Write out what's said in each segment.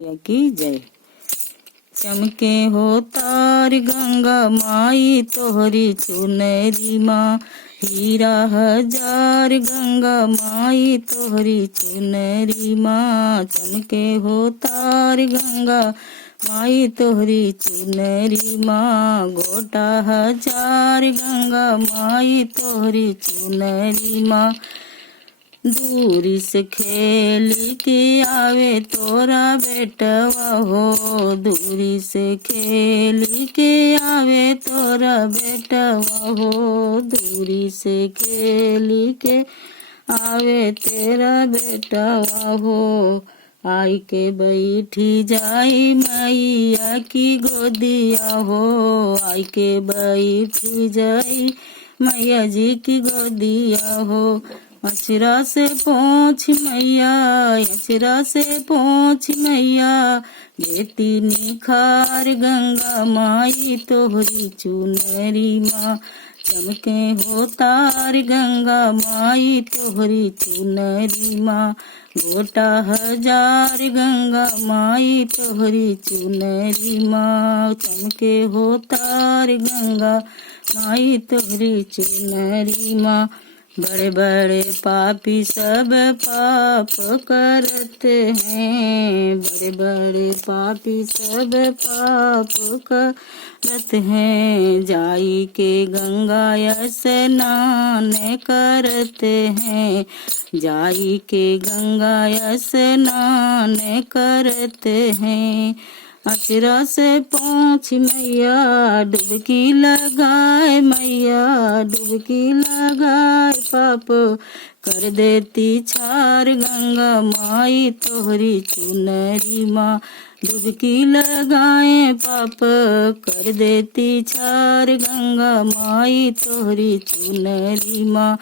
की जय। चमके हो तार गंगा माई तोहरी चुनरी माँ, हीरा हजार गंगा माई तोहरी चुनरी माँ। चमके हो तार गंगा माई तोहरी चुनरी माँ, गोटा हजार गंगा माई तोहरी चुनरी माँ। दूरी से खेल के आवे तोरा बेटवा हो, दूरी से खेल के आवे तोरा बेटवा हो, दूरी से खेल के आवे तेरा बेटवा हो। आई के बैठी जाई मैया की गोदिया हो, आई के बैठी जाई मैया जी की गोदिया हो। अचरा से पहुँच मैया, अचरा से पहुँच मैया, देती निखार गंगा माई तोहरी चुनरी माँ। चमके हो तार गंगा माई तोहरी चुनरी माँ, गोटा हजार गंगा माई तोहरी चुनरी माँ। चमके हो तार गंगा माई तोहरी चुनरी माँ। बड़े बड़े पापी सब पाप करते हैं, बड़े बड़े पापी सब पाप करते हैं, जाई के गंगा स्नान करते हैं, जाई के गंगा स्नान करते हैं। अचरा से पहुँच मैया डुबकी लगाए मैया, डुबकी लगाए पाप कर देती छार गंगा माई तोहरी चुनरी माँ। डुबकी लगाए पाप कर देती छार गंगा माई तोहरी चुनरी माँ।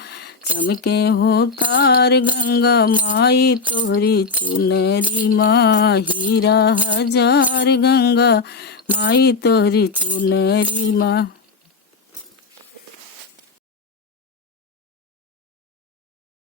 चमके हो तार गंगा माई तोहरी चुनरी माँ, हीरा हजार गंगा माई तोहरी चुनरी माँ।